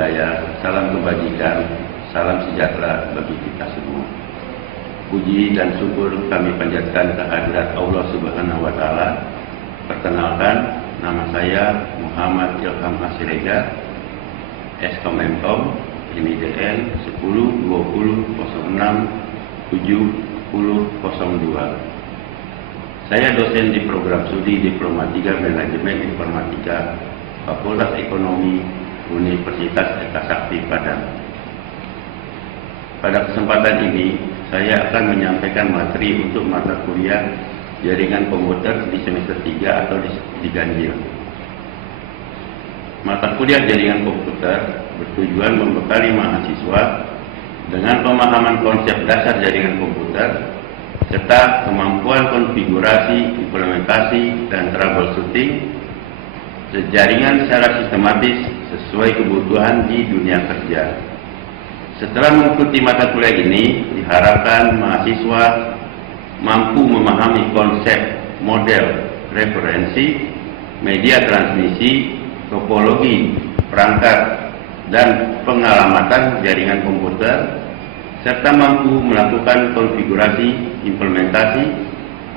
budaya, salam kebajikan, salam sejahtera bagi kita semua. Puji dan syukur kami panjatkan kehadirat Allah Subhanahu wa Ta'ala. Perkenalkan, nama saya Muhammad Ilham Asiregar, Eskom-Emkom, NIDN 10 20 06 7002. Saya dosen di program studi Diploma 3 Manajemen Informatika Fakultas Ekonomi Universitas Eka Sakti Padang. Pada kesempatan ini, saya akan menyampaikan materi untuk mata kuliah jaringan komputer di semester 3 atau di ganjil. Mata kuliah jaringan komputer bertujuan membekali mahasiswa dengan pemahaman konsep dasar jaringan komputer serta kemampuan konfigurasi, implementasi, dan troubleshooting jaringan secara sistematis sesuai kebutuhan di dunia kerja. Setelah mengikuti mata kuliah ini, diharapkan mahasiswa mampu memahami konsep, model, referensi, media transmisi, topologi, perangkat, dan pengalamatan jaringan komputer, serta mampu melakukan konfigurasi, implementasi,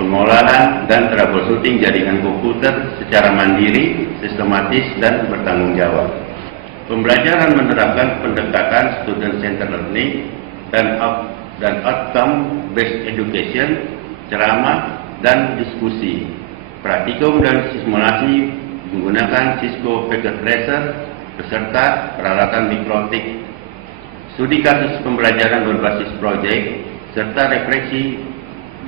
pengolahan, dan troubleshooting jaringan komputer secara mandiri, sistematis, dan bertanggung jawab. Pembelajaran menerapkan pendekatan student-centered learning dan outcome based education, ceramah, dan diskusi, praktikum dan simulasi menggunakan Cisco Packet Tracer beserta peralatan mikrotik, studi kasus pembelajaran berbasis proyek, serta refleksi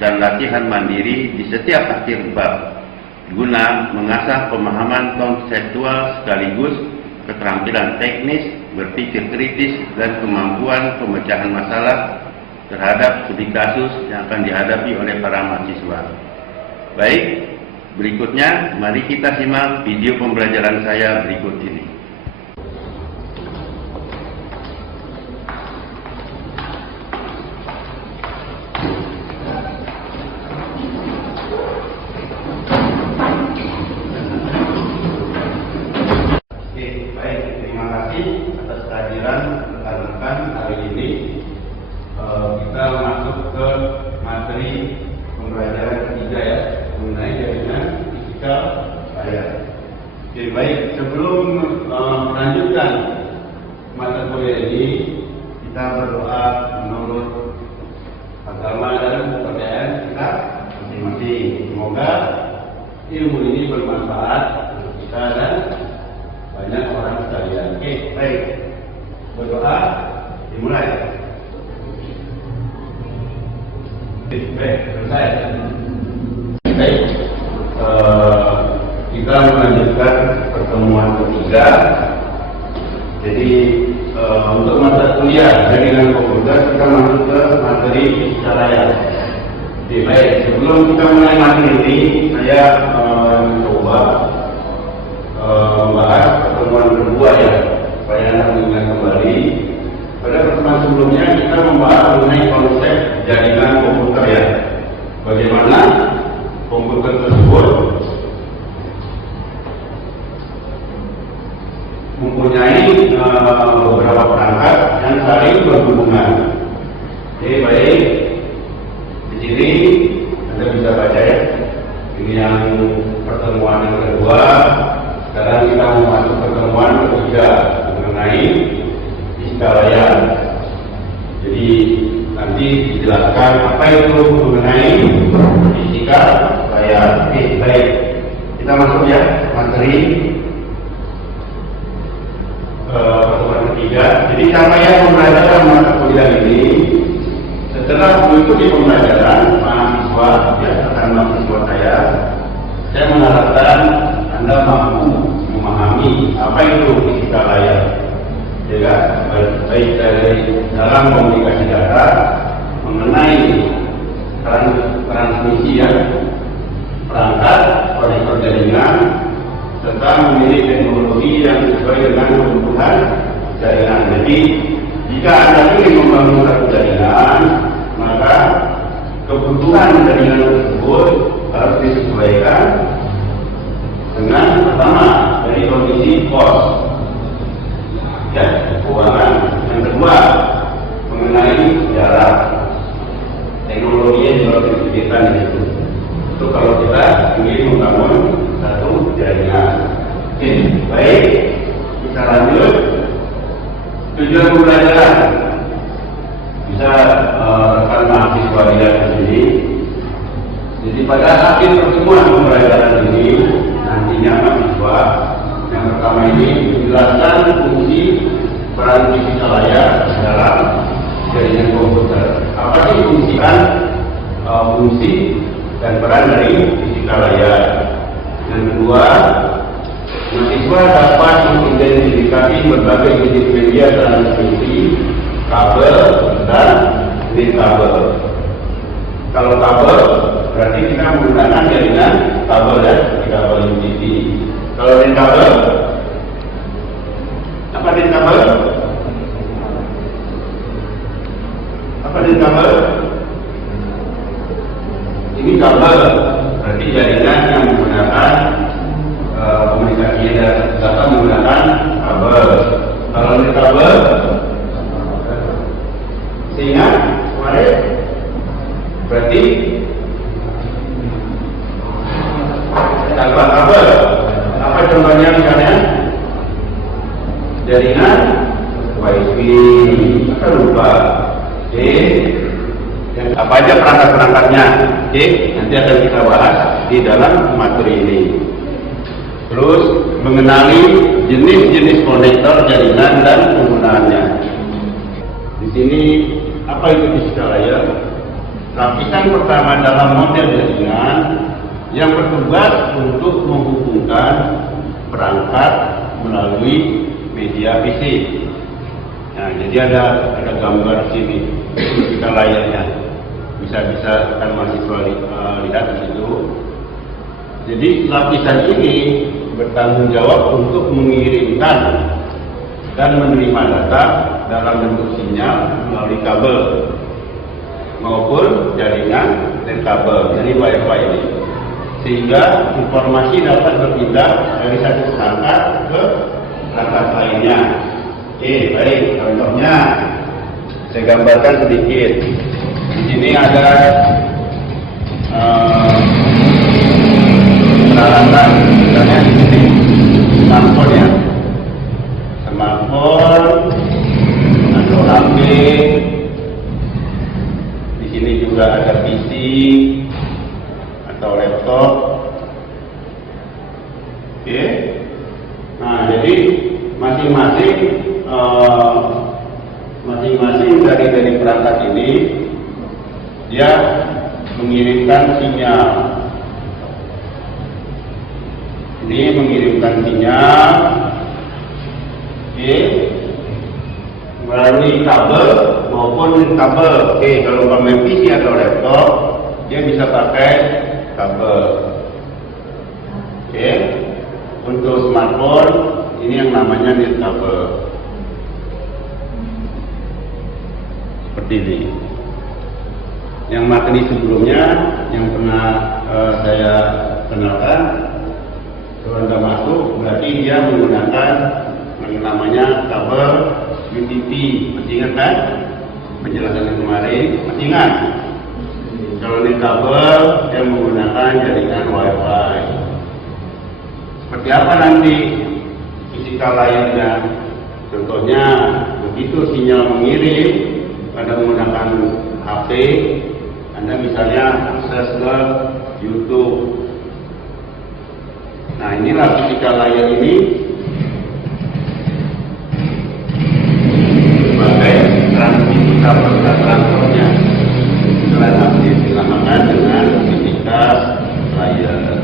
dan latihan mandiri di setiap akhir bab, guna mengasah pemahaman konseptual sekaligus keterampilan teknis, berpikir kritis, dan kemampuan pemecahan masalah terhadap studi kasus yang akan dihadapi oleh para mahasiswa. Baik, berikutnya mari kita simak video pembelajaran saya berikut ini. Hari ini kita masuk ke materi pembelajaran ketiga ya, mengenai jaringan fisikal layar. Oke, baik, sebelum melanjutkan mata kuliah ini, kita berdoa menurut agama dan kepercayaan kita masing-masing. Semoga ilmu ini bermanfaat untuk kita dan banyak orang sekalian. Oke, baik. Berdoa dimulai. Baik, selesai. Baik, kita melanjutkan pertemuan ketiga. Jadi untuk mata kuliah jaringan komputer kita masuk ke materi fisikal layar. Jadi baik, sebelum kita mulai materi ini, saya mencoba membahas pertemuan kedua ya, supaya Anda mengingat kembali. Pada pertemuan sebelumnya kita membahas mengenai konsep jaringan komputer ya. Bagaimana komputer tersebut mempunyai beberapa perangkat yang saling berhubungan. Oke, baik. Di sini Anda bisa baca ya. Ini yang pertemuan yang kedua. Sekarang kita mau masuk pertemuan ketiga mengenai fisikal layar. Jadi nanti dijelaskan apa itu mengenai fisikal layar. Oke, baik. Kita masuk ya materi pertemuan ketiga. Jadi siapa yang mempelajari mata kuliah ini, setelah mengikuti pembelajaran mahasiswa, ya akan mahasiswa saya mengharapkan Anda mampu memahami apa itu fisikal layar. Ya, baik dari dalam komunikasi data mengenai transmisi ya, perangkat, protokol jaringan, serta memilih teknologi yang sesuai dengan kebutuhan jaringan. Jadi, jika Anda ingin membangun satu jaringan, maka kebutuhan jaringan tersebut harus disesuaikan dengan pertama dari kondisi cost. ya, keuangan. Yang kedua, mengenai jarak. Teknologi yang juga dipikirkan itu. Itu kalau kita ingin membangun satu jaringan. Oke, baik. Kita lanjut. Tujuan pembelajaran. Bisa rekan mahasiswa lihat di sini. Jadi pada akhir pertemuan pembelajaran ini, nantinya mahasiswa yang pertama ini menjelaskan fungsi peran fisikal layar dalam jaringan komputer. Apa sih fungsi dan peran dari fisikal layar? Yang kedua, mahasiswa dapat mengidentifikasi berbagai jenis media transmisi, kabel dan kabel. Kalau kabel berarti kita menggunakan jaringan kabel ya, kabel UTC. Kalau kabel, apa kabel? Apa kabel? Ini kabel, berarti jaringan yang menggunakan komunikasi data menggunakan kabel. Kalau ini kabel, sehingga kemarin berarti kabel. Apa contohnya misalnya? Jaringan WiFi. Apa lupa? Oke. Apa aja perangkat-perangkatnya? Oke, nanti akan kita bahas di dalam materi ini. Terus mengenali jenis-jenis konektor jaringan dan penggunaannya. Di sini apa itu fisikal layar? Lapisan pertama dalam model jaringan yang bertugas untuk menghubungkan perangkat melalui media fisik. Nah, jadi ada gambar sini fisikal layarnya. Bisa kan mahasiswa lihat di situ. Jadi lapisan ini bertanggung jawab untuk mengirimkan dan menerima data dalam bentuk sinyal melalui kabel maupun jaringan dan kabel, jadi WiFi ini, sehingga informasi dapat berpindah dari satu perangkat ke perangkat lainnya. Oke, baik. Contohnya saya gambarkan sedikit. Di sini ada peralatan, misalnya di sini smartphone ya, smartphone atau HP. Di sini juga ada PC atau laptop. Oke. Nah, jadi masing-masing dari perangkat ini dia mengirimkan sinyal. Ini mengirimkan sinyal, oke, melalui kabel maupun kabel. Oke, kalau pakai PC atau laptop, dia bisa pakai kabel. Oke, untuk smartphone ini yang namanya net kabel. Seperti ini. Yang materi sebelumnya yang pernah saya kenalkan, kalau Anda masuk berarti dia menggunakan yang namanya kabel UTP. Masih ingat kan penjelasan kemarin? Masih ingat? Kalau ini kabel dia menggunakan jaringan WiFi. Seperti apa nanti fisikal layarnya? Contohnya begitu sinyal mengirim, Anda menggunakan HP, Anda misalnya akses ke YouTube. Nah, inilah fisikal layar ini sebagai transmisi kabel dan transfernya. Itulah dinamakan dengan fisikal layar.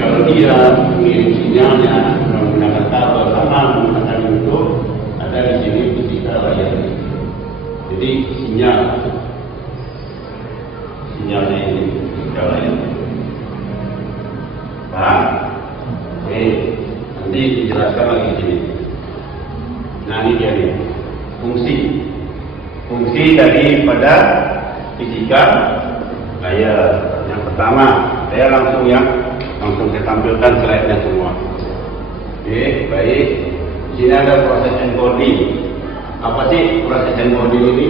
Kalau dia mengirim sinyalnya menggunakan kabel sama menggunakan YouTube, ada di sini fisikal layar. Jadi sinyalnya ini fisikal layar. Paham? Oke, nanti dijelaskan lagi di sini. Nah, ini dia nih fungsi daripada fisikal layar. Yang pertama, saya langsung saya tampilkan slide-nya semua. Oke, baik. Di sini ada proses encoding. Apa sih proses encoding ini?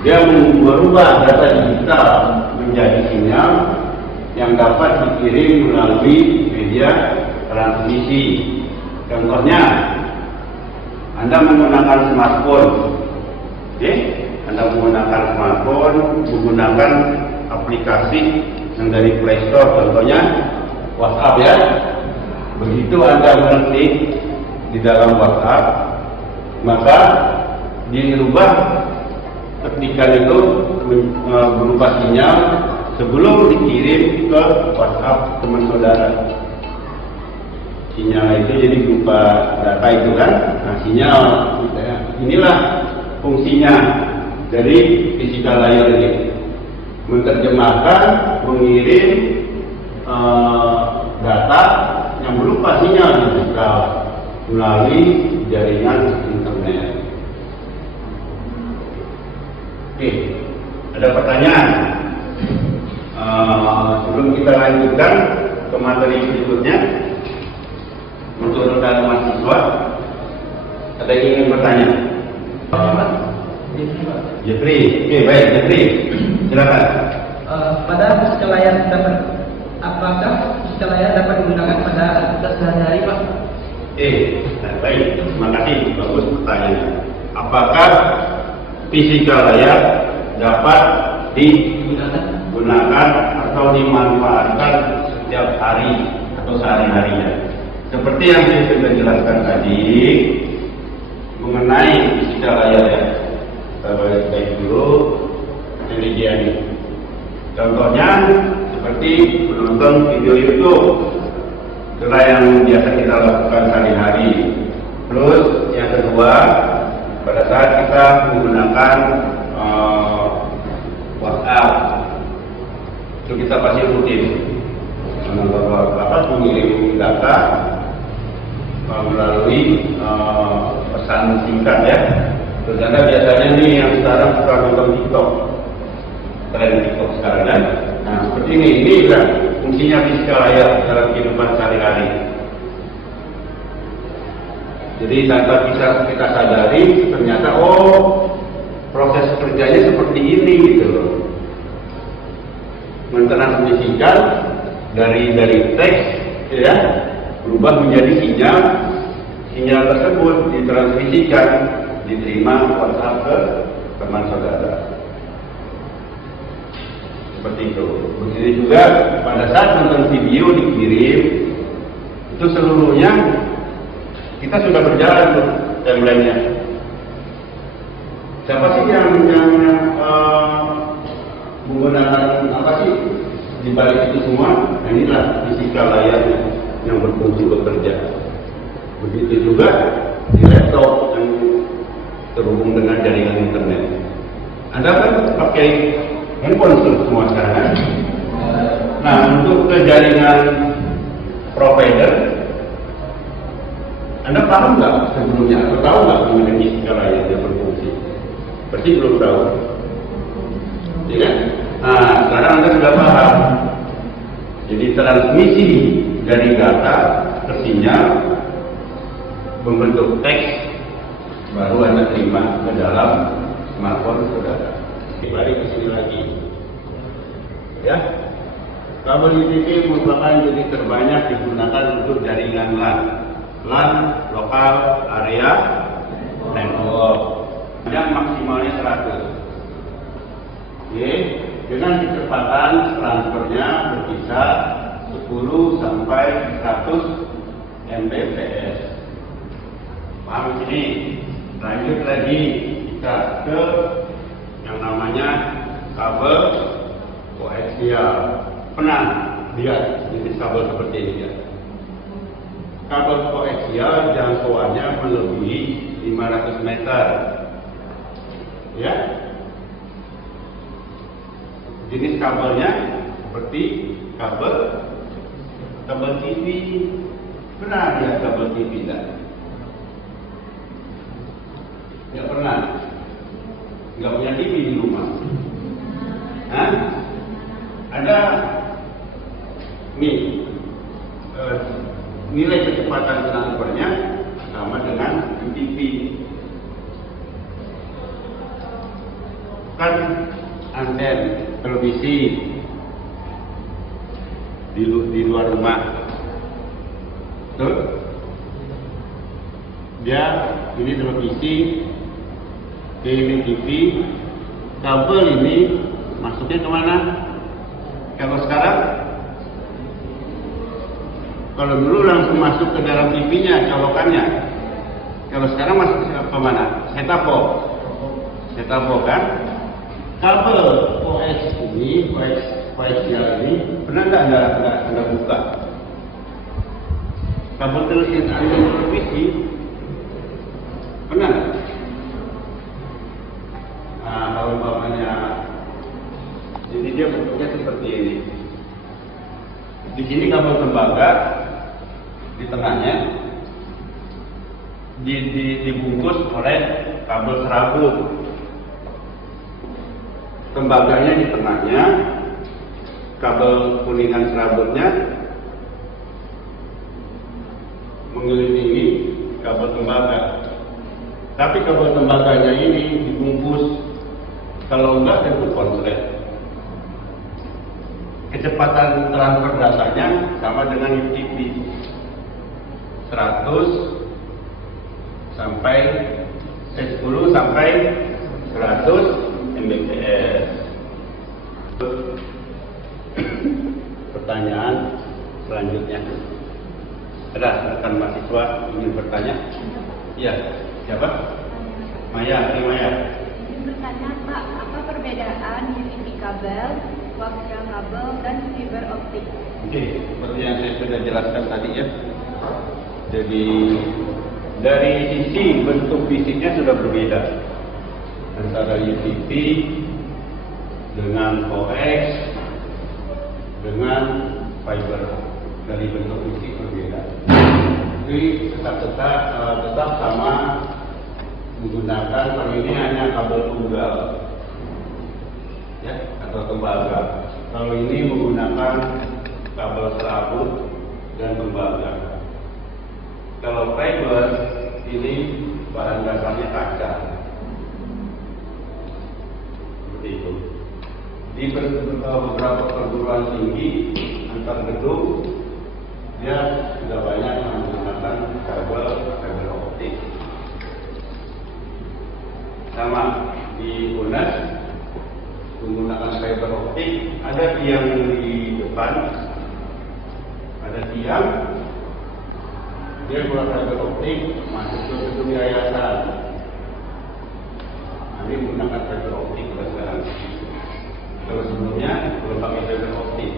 Dia merubah data digital menjadi sinyal yang dapat dikirim melalui media transmisi. Contohnya, Anda menggunakan smartphone, oke? Anda menggunakan smartphone, menggunakan aplikasi yang dari Play Store, contohnya WhatsApp ya. Begitu Anda mengetik di dalam WhatsApp, maka dirubah ketikan itu berupa sinyal sebelum dikirim ke WhatsApp teman saudara. Sinyal itu jadi berupa data itu kan. Nah, sinyal inilah fungsinya dari physical layer ini, menerjemahkan, mengirim data yang berupa sinyal digital melalui jaringan internet. Oke, ada pertanyaan? Sebelum kita lanjutkan ke materi berikutnya, untuk rekan mahasiswa, ada yang ingin bertanya? Jeffrey, oke baik Jeffrey, silakan. Pada physical layer apakah physical layer dapat digunakan pada aktivitas sehari-hari, Pak? Baik, terima kasih, bagus pertanyaannya. Apakah physical layer dapat digunakan atau dimanfaatkan setiap hari atau sehari-harinya? Seperti yang saya sudah jelaskan tadi mengenai physical layer ya. Kita baik dulu media ini. Contohnya seperti menonton video YouTube, itulah yang biasa kita lakukan sehari-hari. Terus yang kedua, pada saat kita menggunakan WhatsApp, itu kita pasti rutin mengirim data melalui pesan singkat ya. Terus ada biasanya nih yang sekarang suka nonton TikTok, tren TikTok sekarang kan. Nah seperti ini kan fungsinya physical layer dalam kehidupan sehari-hari. Jadi tanpa kita sadari ternyata proses kerjanya seperti ini gitu loh. Mentransmisikan dari teks ya berubah menjadi sinyal tersebut ditransmisikan, diterima WhatsApp ke teman saudara. Seperti itu. Begitu juga pada saat nonton video dikirim, itu seluruhnya kita sudah berjalan tuh timeline-nya. Siapa sih yang menggunakan apa sih di balik itu semua? Nah, inilah physical layarnya yang berfungsi bekerja. Begitu juga di laptop yang terhubung dengan jaringan internet. Anda kan pakai handphone semua sekarang. Nah, untuk ke jaringan provider, Anda paham nggak sebelumnya atau tahu nggak mengenai physical layarnya berfungsi? Pasti belum tahu, ya kan? Nah, sekarang Anda sudah paham. Jadi transmisi dari data ke sinyal membentuk teks, baru Anda terima ke dalam smartphone saudara. Kembali ke sini lagi, ya. Kabel UTP merupakan jenis terbanyak digunakan untuk jaringan LAN, lokal area network, yang maksimalnya 100. Oke, dengan kecepatan transfernya berkisar 10 sampai 100 Mbps. Paham ini? Lanjut lagi kita ke yang namanya kabel koaksial. Pernah lihat jenis kabel seperti ini ya? Kabel koaksial jangkauannya melebihi 500 meter. Ya. Jenis kabelnya seperti kabel TV. Pernah lihat kabel TV tidak? Nggak pernah. Nggak punya TV di rumah. Hah? Ada nih nilai kecepatan transfernya sama dengan kan anten televisi di luar rumah. Terus dia ini televisi, ini TV, kabel ini masuknya kemana? Kalau sekarang, kalau dulu langsung masuk ke dalam TV-nya, colokannya. Kalau sekarang masuk ke mana? Set-top box kan? Kabel OS ini, OS-nya ini, pernah nggak buka? Kabel televisi, pernah? Nah, kalau umpamanya, jadi dia bentuknya seperti ini. Di sini kabel tembaga, di tengahnya dibungkus oleh kabel serabut. Tembaganya di tengahnya, kabel kuningan serabutnya mengelilingi kabel tembaga. Tapi kabel tembaganya ini dibungkus, kalau enggak tentu konslet. Kecepatan transfer datanya sama dengan TV, 100 sampai 10 sampai 100 Mbps. Pertanyaan selanjutnya, ada rekan mahasiswa ingin bertanya? Iya, siapa? Maya, ini Maya. Ingin bertanya Pak, apa perbedaan TV kabel, koaksial kabel, dan fiber optik? Oke, seperti yang saya sudah jelaskan tadi ya. Jadi dari sisi bentuk fisiknya sudah berbeda antara UTP dengan coax dengan fiber, dari bentuk fisik berbeda. Jadi tetap sama menggunakan, kalau ini hanya kabel tunggal ya, atau tembaga. Kalau ini menggunakan kabel serabut dan tembaga. Kalau fiber ini bahan dasarnya kaca. Seperti itu. Di beberapa perguruan tinggi antar gedung dia sudah banyak menggunakan kabel optik. Sama di UNES menggunakan fiber optik, ada tiang di depan, ada tiang, dia buat fiber optik masuk ke gedung yayasan. Ini menggunakan fiber optik sekarang. Kalau sebelumnya belum pakai fiber optik.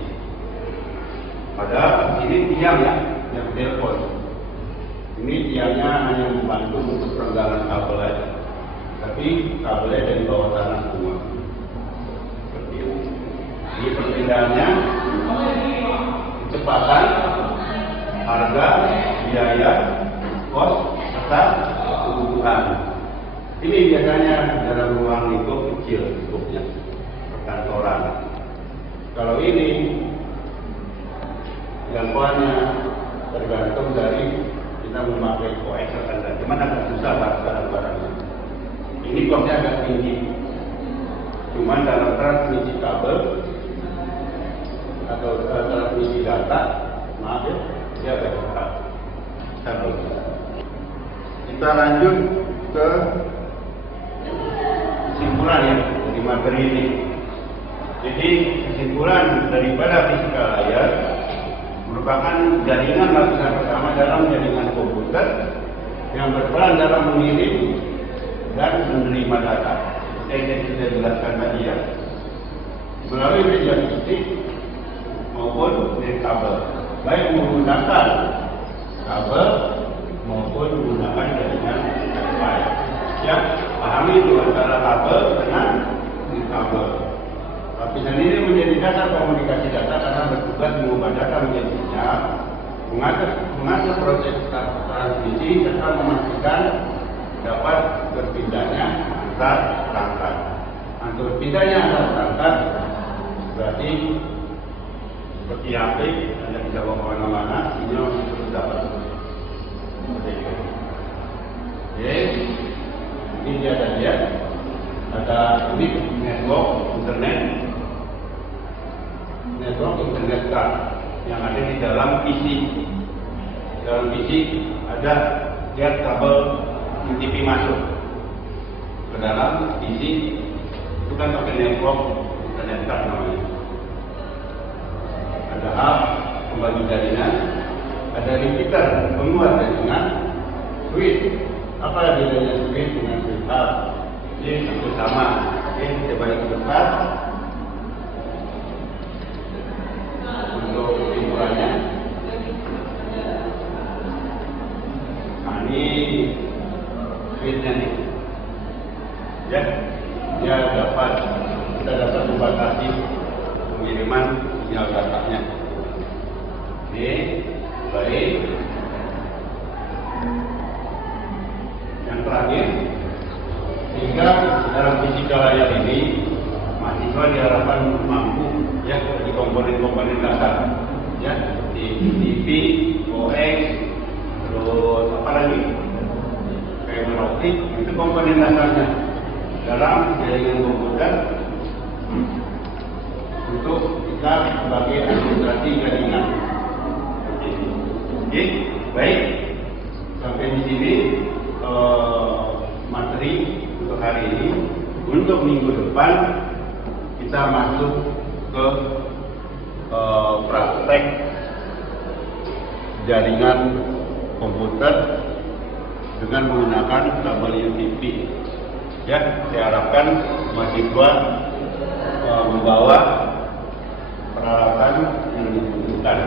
Padahal ini tiang ya, yang telepon. Ini tiangnya hanya membantu untuk perenggalan kabel aja. Tapi kabelnya dari bawah tanah semua. Seperti itu. Ini perbedaannya kecepatan, harga, biaya, kos, serta kebutuhan. Ini biasanya dalam ruang lingkup kecil lingkupnya, perkantoran. Kalau ini jangkauannya tergantung dari kita memakai coax dan cuman agak susah barang-barangnya. Ini kosnya agak tinggi. Cuman dalam transmisi kabel atau transmisi data, maaf ya, dia agak cepat. Kita lanjut ke kesimpulan ya dari materi ini. Jadi kesimpulan daripada fisika layar merupakan jaringan lapisan pertama dalam jaringan komputer yang berperan dalam mengirim dan menerima data. Saya sudah jelaskan tadi ya, melalui media fisik maupun dari kabel, baik menggunakan kabel maupun menggunakan jaringan Wi-Fi. Ya, pahami itu antara kabel dengan kabel. Lapisan ini menjadi dasar komunikasi data karena bertugas mengubah data menjadi sinyal, mengatur proses transmisi serta memastikan dapat berpindahnya antar perangkat. Berpindahnya antar perangkat berarti seperti HP, Anda bisa bawa kemana-mana, sinyal terus dapat. Seperti itu. Oke, ini dia dan dia. ada ini network internet card yang ada di dalam PC. Dalam PC ada dia kabel TV masuk ke dalam PC, itu kan pakai network internet card namanya. Ada hub pembagi jaringan, ada repeater penguat jaringan, switch. Apa bedanya switch dengan switch hub? Ini hampir sama. Oke, kita balik ke depan. Untuk timbulannya, nah ini switchnya nih, ya, dia kita dapat membatasi pengiriman sinyal datanya. Oke, baik. Yang terakhir, sehingga dalam fisika layar ini mahasiswa diharapkan mampu ya di komponen-komponen dasar ya seperti TV, OX, terus apa lagi fiber optik, itu komponen dasarnya dalam jaringan komputer untuk kita sebagai administrasi jaringan. Oke, baik, sampai di sini materi untuk hari ini. Untuk minggu depan kita masuk ke praktek jaringan komputer dengan menggunakan kabel UTP. Ya, saya harapkan mahasiswa membawa peralatan yang dibutuhkan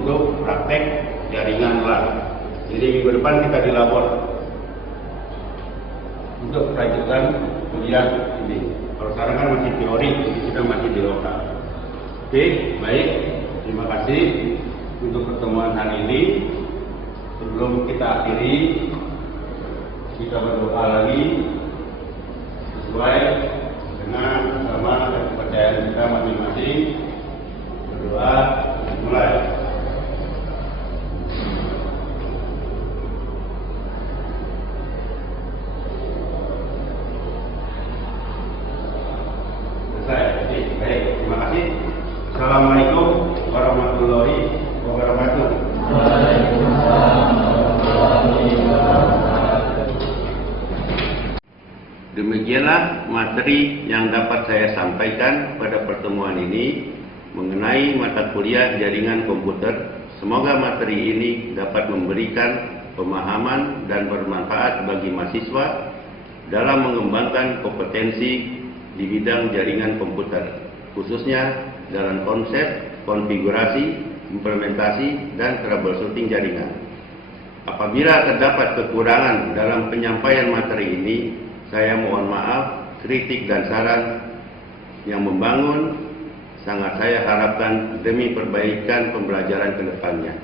untuk praktek jaringan LAN. Jadi minggu depan kita di labor untuk kelanjutan kuliah ini. Kalau sekarang kan masih teori, kita masih di lokal. Oke, baik. Terima kasih untuk pertemuan hari ini. Sebelum kita akhiri, kita berdoa lagi sesuai dengan agama dan kepercayaan kita masing-masing. Berdoa, mulai. Baik, terima kasih. Assalamualaikum warahmatullahi wabarakatuh. Demikianlah materi yang dapat saya sampaikan pada pertemuan ini mengenai mata kuliah jaringan komputer. Semoga materi ini dapat memberikan pemahaman dan bermanfaat bagi mahasiswa dalam mengembangkan kompetensi di bidang jaringan komputer, khususnya dalam konsep, konfigurasi, implementasi, dan troubleshooting jaringan. Apabila terdapat kekurangan dalam penyampaian materi ini, saya mohon maaf. Kritik dan saran yang membangun sangat saya harapkan demi perbaikan pembelajaran ke depannya.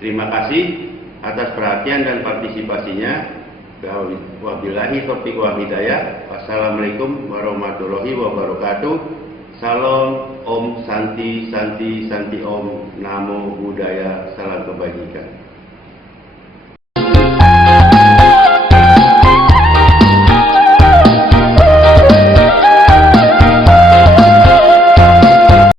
Terima kasih atas perhatian dan partisipasinya. Wabillahi taufiq wal hidayah. Wassalamualaikum warahmatullahi wabarakatuh. Salam, Om Santi Santi Santi Om, Namo Buddhaya, salam kebajikan.